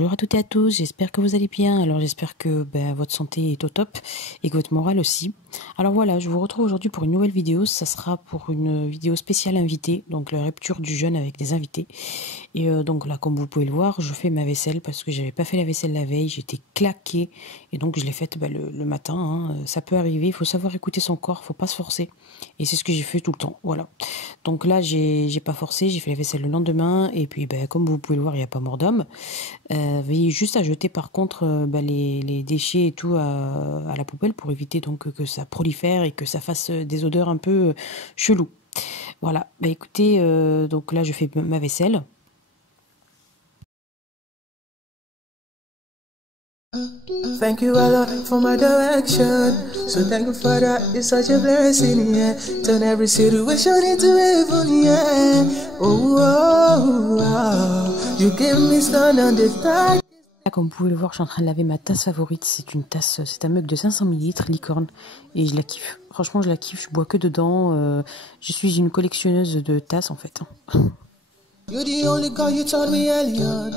Bonjour à toutes et à tous, j'espère que vous allez bien. Alors j'espère que votre santé est au top et que votre morale aussi. Alors voilà, je vous retrouve aujourd'hui pour une nouvelle vidéo. Ça sera pour une vidéo spéciale invité, donc la rupture du jeûne avec des invités. Et donc là, comme vous pouvez le voir, je fais ma vaisselle parce que j'avais pas fait la vaisselle la veille, j'étais claquée et donc je l'ai faite le matin. Hein. Ça peut arriver, il faut savoir écouter son corps, faut pas se forcer. Et c'est ce que j'ai fait tout le temps, voilà. Donc là, j'ai pas forcé, j'ai fait la vaisselle le lendemain et puis comme vous pouvez le voir, il n'y a pas mort d'homme. Veillez juste à jeter par contre les déchets et tout à la poubelle pour éviter donc que ça prolifère et que ça fasse des odeurs un peu cheloues. Voilà, écoutez, donc là je fais ma vaisselle. Thank you a lot for my direction. So thank you for that, it's such a blessing, yeah. Turn every situation into heaven, yeah. Oh, oh, oh. You give me sun on the dark. Là, comme vous pouvez le voir, je suis en train de laver ma tasse favorite. C'est une tasse, c'est un mug de 500 ml, licorne, et je la kiffe. Franchement, je la kiffe, je bois que dedans. Je suis une collectionneuse de tasses en fait. You're the only girl you told me early on.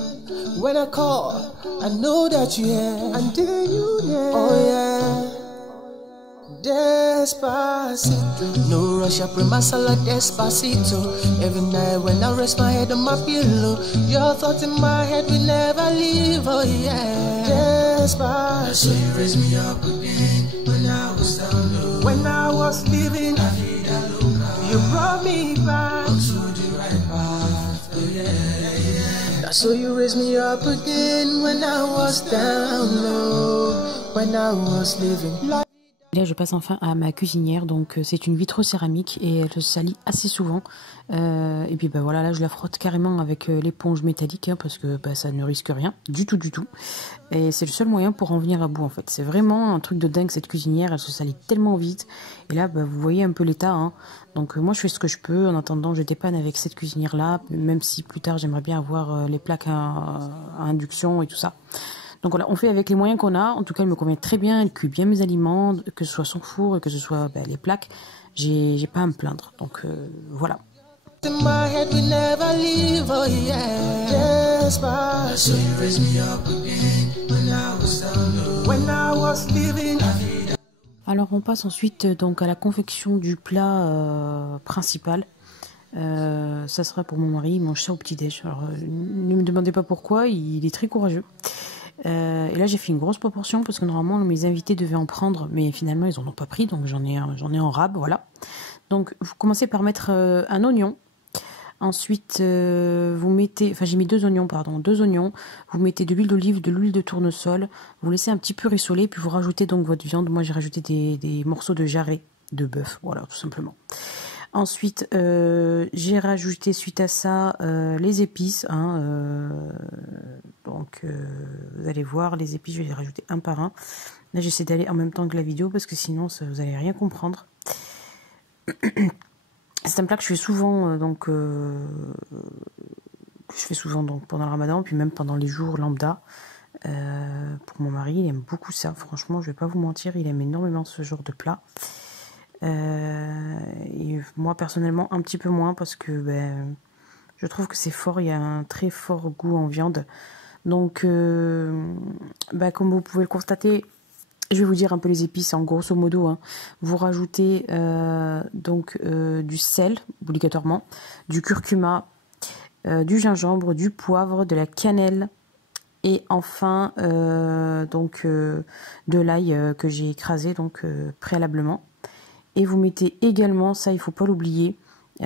When I call, I know that you're here. And then you there. Oh yeah. Despacito. No rush, I pray my salad despacito. Every night when I rest my head on my pillow, your thoughts in my head will never leave. Oh yeah. Despacito. So you raised me up again when I was down low. When I was living, you brought me back to the right path. So you raised me up again when I was down low, when I was living life. Là, je passe enfin à ma cuisinière, donc c'est une vitrocéramique et elle se salit assez souvent. Et puis voilà, là je la frotte carrément avec l'éponge métallique hein, parce que ça ne risque rien, du tout. Et c'est le seul moyen pour en venir à bout en fait. C'est vraiment un truc de dingue cette cuisinière, elle se salit tellement vite. Et là, vous voyez un peu l'état. Hein. Donc moi je fais ce que je peux, en attendant je dépanne avec cette cuisinière là, même si plus tard j'aimerais bien avoir les plaques à induction et tout ça. Donc voilà, on fait avec les moyens qu'on a. En tout cas, elle me convient très bien. Elle cuit bien mes aliments, que ce soit son four, que ce soit les plaques. J'ai pas à me plaindre. Donc voilà. Alors on passe ensuite donc à la confection du plat principal. Ça sera pour mon mari, il mange ça au petit-déj. Alors ne me demandez pas pourquoi, il est très courageux. Et là j'ai fait une grosse proportion parce que normalement mes invités devaient en prendre mais finalement ils en ont pas pris, donc j'en ai en rab, voilà. Donc vous commencez par mettre un oignon, ensuite vous mettez, j'ai mis deux oignons, vous mettez de l'huile d'olive, de l'huile de tournesol, vous laissez un petit peu rissoler puis vous rajoutez donc votre viande. Moi j'ai rajouté des morceaux de jarret de bœuf, voilà, tout simplement. Ensuite, j'ai rajouté suite à ça les épices. Hein, donc, vous allez voir, les épices, je vais les rajouter un par un. Là, j'essaie d'aller en même temps que la vidéo parce que sinon, vous n'allez rien comprendre. C'est un plat que je fais souvent, pendant le ramadan, puis même pendant les jours lambda. Pour mon mari, il aime beaucoup ça. Franchement, je ne vais pas vous mentir, il aime énormément ce genre de plat. Et moi personnellement un petit peu moins parce que je trouve que c'est fort, il y a un très fort goût en viande. Donc comme vous pouvez le constater, je vais vous dire un peu les épices en grosso modo. Hein. Vous rajoutez du sel obligatoirement, du curcuma, du gingembre, du poivre, de la cannelle et enfin de l'ail que j'ai écrasé préalablement. Et vous mettez également, ça il faut pas l'oublier, si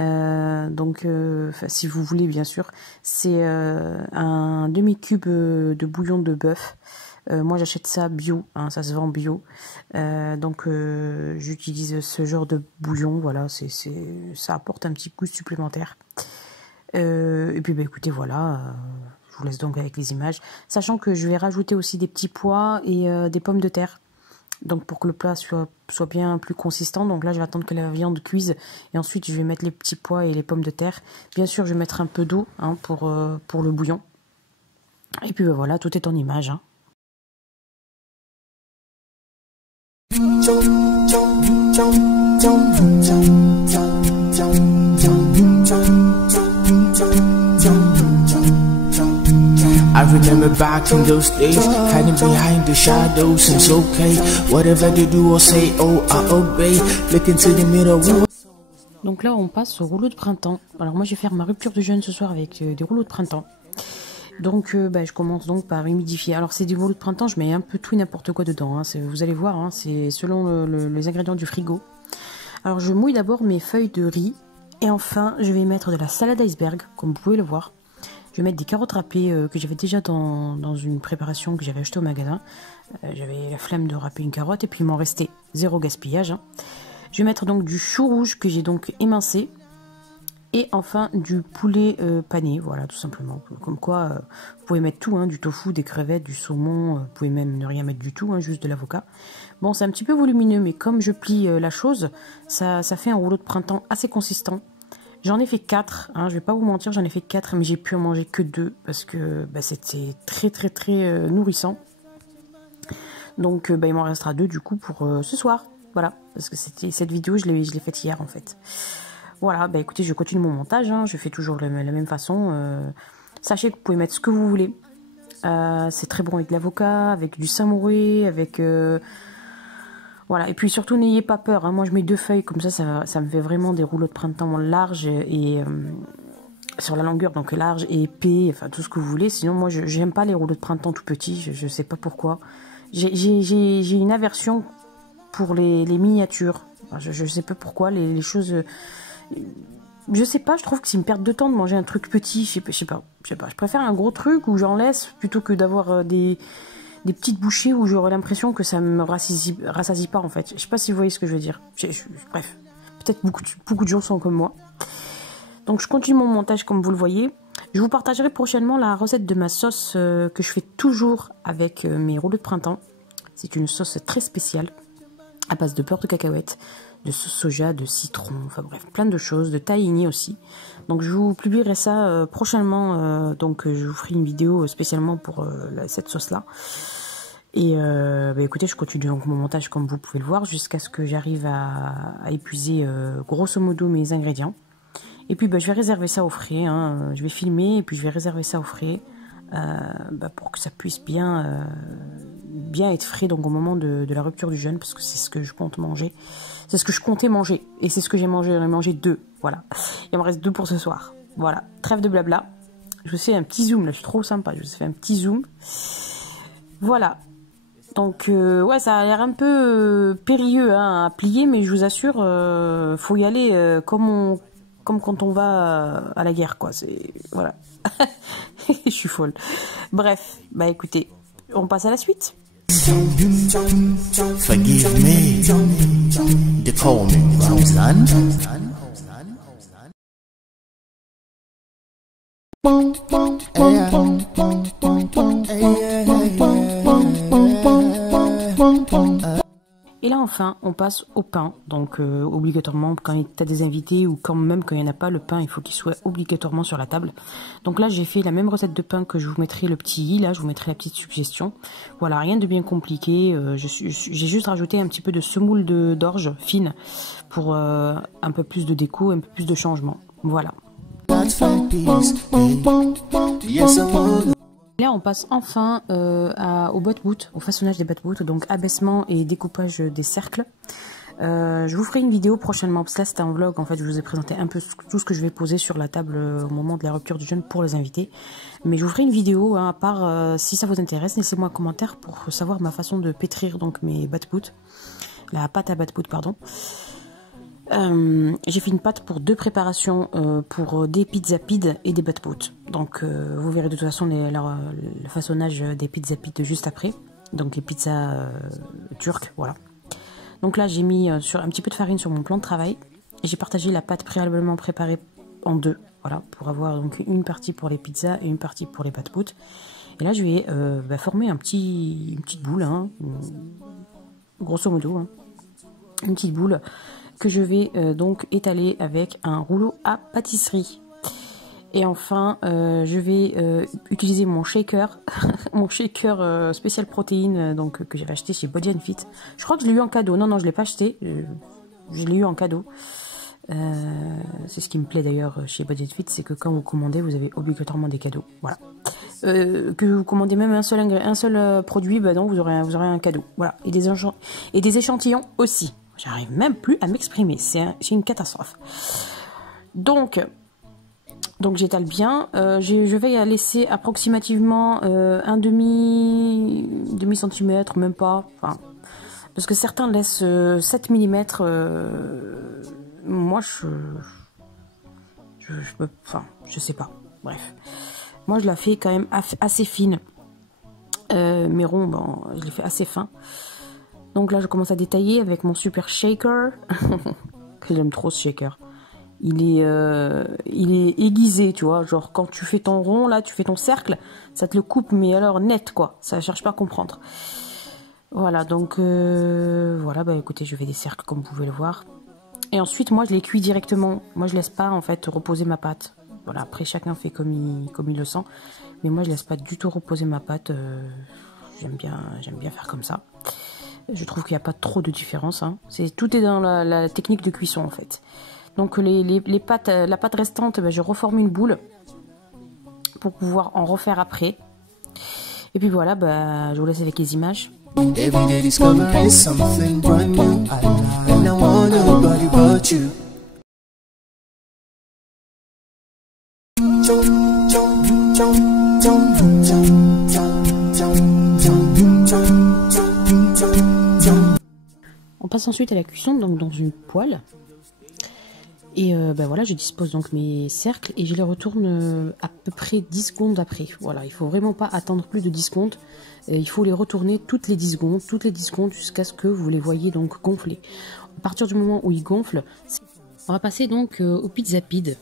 vous voulez bien sûr, c'est un demi-cube de bouillon de bœuf. Moi j'achète ça bio, hein, ça se vend bio. J'utilise ce genre de bouillon, voilà, ça apporte un petit goût supplémentaire. Et puis écoutez, voilà, je vous laisse donc avec les images. Sachant que je vais rajouter aussi des petits pois et des pommes de terre. Donc pour que le plat soit bien plus consistant. Donc là je vais attendre que la viande cuise et ensuite je vais mettre les petits pois et les pommes de terre. Bien sûr je vais mettre un peu d'eau hein, pour le bouillon. Et puis voilà, tout est en image. Hein. I remember back in those days, hiding behind the shadows seems okay. Whatever they do or say, oh, I obey. Look into the mirror. Donc là, on passe au rouleau de printemps. Alors moi, je vais faire ma rupture de jeûne ce soir avec des rouleaux de printemps. Donc je commence donc par humidifier. Alors c'est des rouleaux de printemps, je mets un peu tout et n'importe quoi dedans. Hein. Vous allez voir, hein, c'est selon les ingrédients du frigo. Alors je mouille d'abord mes feuilles de riz. Et enfin, je vais mettre de la salade iceberg, comme vous pouvez le voir. Je vais mettre des carottes râpées que j'avais déjà dans une préparation que j'avais achetée au magasin. J'avais la flemme de râper une carotte et puis il m'en restait 0 gaspillage. Hein. Je vais mettre donc du chou rouge que j'ai donc émincé. Et enfin du poulet pané, voilà tout simplement. Comme quoi, vous pouvez mettre tout, hein, du tofu, des crevettes, du saumon, vous pouvez même ne rien mettre du tout, hein, juste de l'avocat. Bon, c'est un petit peu volumineux, mais comme je plie la chose, ça fait un rouleau de printemps assez consistant. J'en ai fait 4, hein, je vais pas vous mentir, j'en ai fait 4, mais j'ai pu en manger que 2, parce que c'était très nourrissant. Donc il m'en restera 2 du coup pour ce soir, voilà, parce que cette vidéo, je l'ai faite hier en fait. Voilà, écoutez, je continue mon montage, hein, je fais toujours la même façon. Sachez que vous pouvez mettre ce que vous voulez. C'est très bon avec de l'avocat, avec du samouraï, avec... Voilà, et puis surtout, n'ayez pas peur. Hein. Moi, je mets 2 feuilles, comme ça me fait vraiment des rouleaux de printemps larges et... sur la longueur, donc large et épais, enfin tout ce que vous voulez. Sinon, moi, j'aime pas les rouleaux de printemps tout petits, je sais pas pourquoi. J'ai une aversion pour les miniatures. Enfin, je sais pas pourquoi, les choses... Je sais pas, je trouve que c'est une perte de temps de manger un truc petit, je sais pas. Je préfère un gros truc où j'en laisse plutôt que d'avoir des petites bouchées où j'aurais l'impression que ça me rassasie pas en fait. Je sais pas si vous voyez ce que je veux dire. Bref, peut-être beaucoup de gens sont comme moi. Donc je continue mon montage comme vous le voyez. Je vous partagerai prochainement la recette de ma sauce que je fais toujours avec mes rouleaux de printemps. C'est une sauce très spéciale à base de beurre de cacahuète, de sauce soja, de citron, enfin bref, plein de choses, de tahini aussi. Donc je vous publierai ça prochainement, donc je vous ferai une vidéo spécialement pour cette sauce-là. Et écoutez, je continue donc mon montage comme vous pouvez le voir, jusqu'à ce que j'arrive à épuiser grosso modo mes ingrédients. Et puis je vais réserver ça au frais, hein. Je vais filmer et puis je vais réserver ça au frais. Pour que ça puisse bien être frais donc au moment de la rupture du jeûne, parce que c'est ce que je compte manger, c'est ce que je comptais manger et c'est ce que j'ai mangé. J'en ai mangé 2, voilà, il me reste 2 pour ce soir. Voilà, trêve de blabla, je vous fais un petit zoom là, je suis trop sympa, je vous fais un petit zoom. Voilà, donc ouais, ça a l'air un peu périlleux hein, à plier, mais je vous assure, faut y aller comme quand on va à la guerre, quoi. C'est voilà. Je suis folle. Bref, écoutez, on passe à la suite. Forgive me, they call me Roseanne. Et là enfin on passe au pain, donc obligatoirement quand tu as des invités ou quand même quand il n'y en a pas, le pain il faut qu'il soit obligatoirement sur la table. Donc là j'ai fait la même recette de pain que je vous mettrai le petit i, là je vous mettrai la petite suggestion. Voilà, rien de bien compliqué, j'ai juste rajouté un petit peu de semoule d'orge fine pour un peu plus de déco, un peu plus de changement. Voilà. Là, on passe enfin au botte-bout, au façonnage des botte-bout, donc abaissement et découpage des cercles. Je vous ferai une vidéo prochainement, parce que là c'était un vlog, en fait je vous ai présenté un peu tout ce que je vais poser sur la table au moment de la rupture du jeûne pour les invités. Mais je vous ferai une vidéo, hein, à part si ça vous intéresse, laissez-moi un commentaire pour savoir ma façon de pétrir donc mes botte-bout, la pâte à botte-bout pardon. J'ai fait une pâte pour 2 préparations pour des pizzas pides et des botte-bout. Donc vous verrez de toute façon le façonnage des pizzas pides juste après. Donc les pizzas turques, voilà. Donc là j'ai mis un petit peu de farine sur mon plan de travail. Et j'ai partagé la pâte préalablement préparée en 2. Voilà, pour avoir donc une partie pour les pizzas et une partie pour les botte-bout. Et là je vais former une petite boule, hein, grosso modo, hein, une petite boule que je vais donc étaler avec un rouleau à pâtisserie. Et enfin, je vais utiliser mon shaker, mon shaker spécial protéines donc que j'avais acheté chez Body & Fit. Je crois que je l'ai eu en cadeau. Non, je l'ai pas acheté. Je l'ai eu en cadeau. C'est ce qui me plaît d'ailleurs chez Body & Fit, c'est que quand vous commandez, vous avez obligatoirement des cadeaux. Voilà. que vous commandez même un seul produit, bah non, vous aurez un cadeau. Voilà. Et des échantillons aussi. J'arrive même plus à m'exprimer. C'est une catastrophe. Donc j'étale bien. Je vais laisser approximativement un demi centimètre, même pas. Enfin, parce que certains laissent 7 mm. Moi, je sais pas. Bref. Moi, je la fais quand même assez fine. Mes ronds, bon, je les fais assez fins. Donc là, je commence à détailler avec mon super shaker. Que j'aime trop ce shaker. Il est aiguisé, tu vois. Genre, quand tu fais ton rond, là, tu fais ton cercle, ça te le coupe, mais alors net, quoi. Ça cherche pas à comprendre. Voilà, donc, voilà, bah écoutez, je fais des cercles, comme vous pouvez le voir. Et ensuite, moi, je les cuis directement. Moi, je laisse pas, en fait, reposer ma pâte. Voilà, après, chacun fait comme il le sent. Mais moi, je laisse pas du tout reposer ma pâte. J'aime bien faire comme ça. Je trouve qu'il n'y a pas trop de différence. Hein. Tout est dans la technique de cuisson, en fait. Donc, la pâte restante, ben, je reforme une boule pour pouvoir en refaire après. Et puis voilà, ben, je vous laisse avec les images. Everyday discovering something brand new. And I want nobody but you. On passe ensuite à la cuisson, donc dans une poêle. Et ben voilà, je dispose donc mes cercles et je les retourne à peu près 10 secondes après. Voilà, il faut vraiment pas attendre plus de 10 secondes. Il faut les retourner toutes les 10 secondes jusqu'à ce que vous les voyez donc gonfler. À partir du moment où ils gonflent, on va passer donc au pizza pide.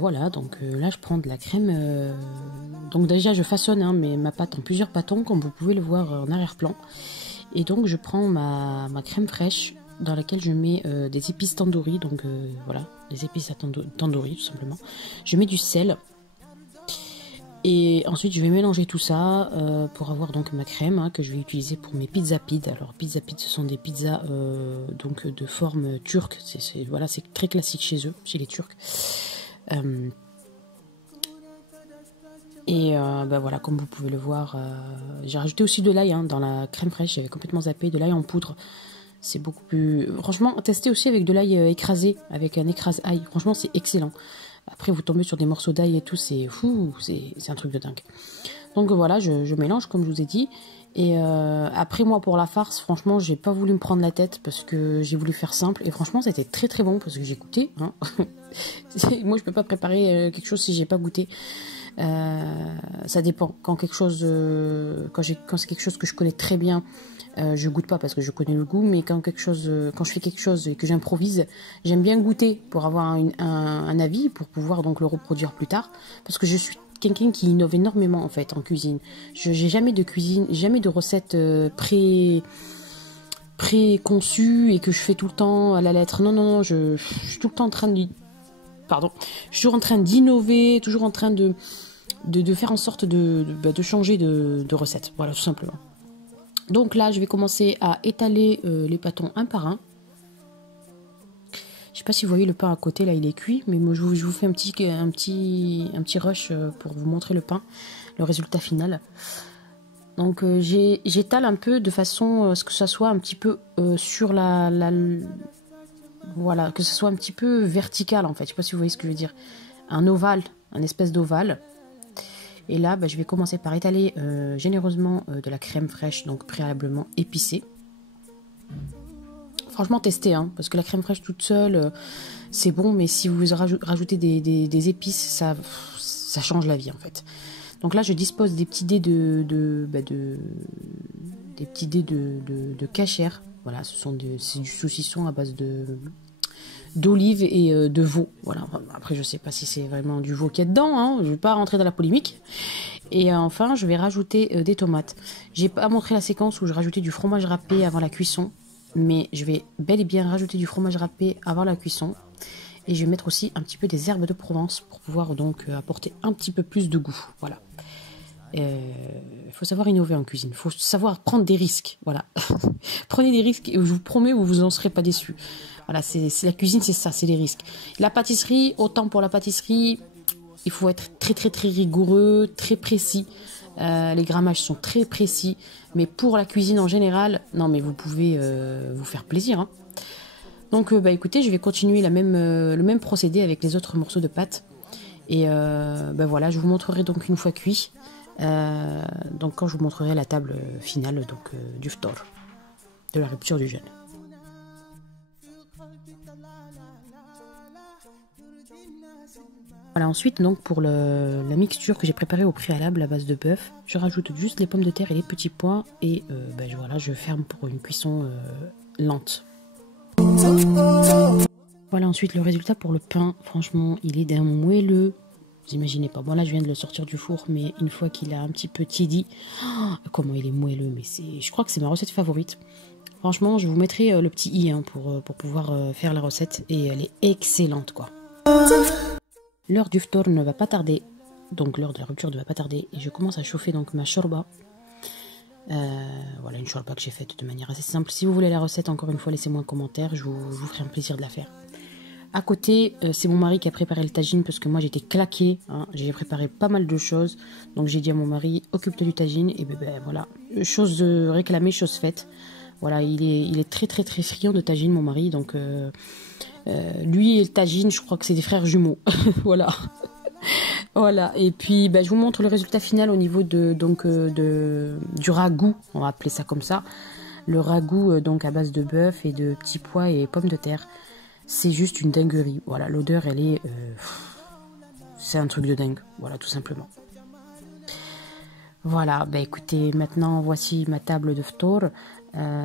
Voilà, donc là je prends de la crème. Donc déjà je façonne ma pâte en plusieurs pâtons, comme vous pouvez le voir en arrière-plan. Et donc je prends ma crème fraîche dans laquelle je mets des épices tandoori, donc voilà, des épices à tandoori tout simplement. Je mets du sel et ensuite je vais mélanger tout ça pour avoir donc ma crème que je vais utiliser pour mes pizza pides. Alors pizza pides, ce sont des pizzas donc de forme turque, voilà, c'est très classique chez eux, chez les Turcs. Ben voilà, comme vous pouvez le voir, j'ai rajouté aussi de l'ail dans la crème fraîche, j'avais complètement zappé, de l'ail en poudre. C'est beaucoup plus... Franchement, testez aussi avec de l'ail écrasé, avec un écrase-ail. Franchement, c'est excellent. Après, vous tombez sur des morceaux d'ail et tout, c'est un truc de dingue. Donc voilà, je mélange, comme je vous ai dit. Et après, moi, pour la farce, franchement, j'ai pas voulu me prendre la tête parce que j'ai voulu faire simple. Et franchement, c'était très très bon parce que j'ai goûté. Hein. Moi, je peux pas préparer quelque chose si j'ai pas goûté. Ça dépend. Quand c'est quelque chose que je connais très bien, je goûte pas parce que je connais le goût, mais quand je fais quelque chose et que j'improvise, j'aime bien goûter pour avoir un avis, pour pouvoir donc le reproduire plus tard, parce que je suis quelqu'un qui innove énormément en fait en cuisine. J'ai jamais de cuisine, jamais de recette préconçue et que je fais tout le temps à la lettre. Non, je suis tout le temps en train je suis toujours en train d'innover, toujours en train de faire en sorte de changer de recette. Voilà, tout simplement. Donc là, je vais commencer à étaler les pâtons un par un. Je sais pas si vous voyez le pain à côté, là il est cuit, mais moi je vous fais un petit rush pour vous montrer le pain, le résultat final. Donc j'étale un peu de façon à ce que ça soit un petit peu sur voilà, que ce soit un petit peu vertical en fait. Je sais pas si vous voyez ce que je veux dire. Un ovale, un espèce d'ovale. Et là, je vais commencer par étaler généreusement de la crème fraîche, donc préalablement épicée. Franchement, testez, parce que la crème fraîche toute seule, c'est bon, mais si vous rajoutez des épices, ça change la vie en fait. Donc là, je dispose des petits dés de cachère. Voilà, c'est du saucisson à base d'olive et de veau. Voilà. Après, je sais pas si c'est vraiment du veau qu'il y a dedans, je vais pas rentrer dans la polémique. Et enfin, je vais rajouter des tomates. J'ai pas montré la séquence où je rajoutais du fromage râpé avant la cuisson, mais je vais bel et bien rajouter du fromage râpé avant la cuisson. Et je vais mettre aussi un petit peu des herbes de Provence pour pouvoir donc apporter un petit peu plus de goût. Voilà. Il faut savoir innover en cuisine, il faut savoir prendre des risques. Voilà. Prenez des risques et je vous promets, vous n'en serez pas déçus. Voilà, c'est la cuisine, c'est ça, c'est les risques. La pâtisserie, autant pour la pâtisserie, il faut être très rigoureux, très précis. Les grammages sont très précis. Mais pour la cuisine en général, non mais vous pouvez vous faire plaisir. Hein. Donc écoutez, je vais continuer le même procédé avec les autres morceaux de pâte. Et voilà, je vous montrerai donc une fois cuit. Donc quand je vous montrerai la table finale donc, du ftor, de la rupture du jeûne. Voilà, ensuite donc pour la mixture que j'ai préparée au préalable à base de bœuf, je rajoute juste les pommes de terre et les petits pois et voilà, je ferme pour une cuisson lente. Voilà ensuite le résultat pour le pain, franchement il est d'un moelleux, vous imaginez pas. Bon là je viens de le sortir du four, mais une fois qu'il a un petit peu tiédi, comment il est moelleux, mais je crois que c'est ma recette favorite. Franchement je vous mettrai le petit i hein, pour pouvoir faire la recette et elle est excellente quoi. L'heure du ftor ne va pas tarder, donc l'heure de la rupture ne va pas tarder et je commence à chauffer donc ma shorba. Voilà une shorba que j'ai faite de manière assez simple. Si vous voulez la recette, encore une fois, laissez-moi un commentaire, je vous ferai un plaisir de la faire. À côté, c'est mon mari qui a préparé le tagine parce que moi j'étais claquée, hein, j'ai préparé pas mal de choses. Donc j'ai dit à mon mari, occupe-toi du tagine et voilà, chose réclamée, chose faite. Voilà, il est très friand de tagine mon mari, donc lui et le tagine, je crois que c'est des frères jumeaux. Voilà. Voilà, et puis je vous montre le résultat final au niveau du ragoût, on va appeler ça comme ça. Le ragoût donc à base de bœuf et de petits pois et pommes de terre. C'est juste une dinguerie. Voilà, l'odeur elle est... c'est un truc de dingue, voilà tout simplement. Voilà, écoutez, maintenant voici ma table de ftor.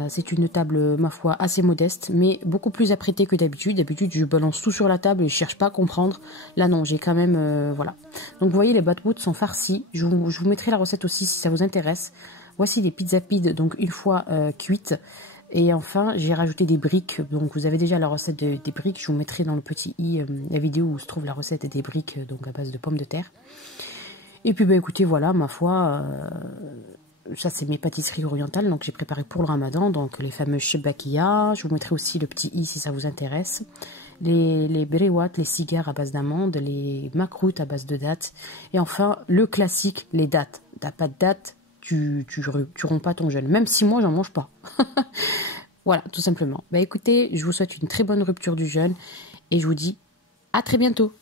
C'est une table, ma foi, assez modeste, mais beaucoup plus apprêtée que d'habitude. D'habitude, je balance tout sur la table et je cherche pas à comprendre. Là, non, j'ai quand même... voilà. Donc, vous voyez, les batwood sont farcis. Je vous mettrai la recette aussi si ça vous intéresse. Voici les pizzas pides, donc une fois cuites. Et enfin, j'ai rajouté des briques. Donc, vous avez déjà la recette des briques. Je vous mettrai dans le petit i la vidéo où se trouve la recette des briques, donc à base de pommes de terre. Et puis, écoutez, voilà, ma foi... ça c'est mes pâtisseries orientales, donc j'ai préparé pour le ramadan, donc les fameux shebakia. Je vous mettrai aussi le petit i si ça vous intéresse. Les berewat, les cigares à base d'amandes, les makrout à base de dattes. Et enfin, le classique, les dattes. T'as pas de dattes, tu romps pas ton jeûne. Même si moi, j'en mange pas. Voilà, tout simplement. Écoutez, je vous souhaite une très bonne rupture du jeûne et je vous dis à très bientôt.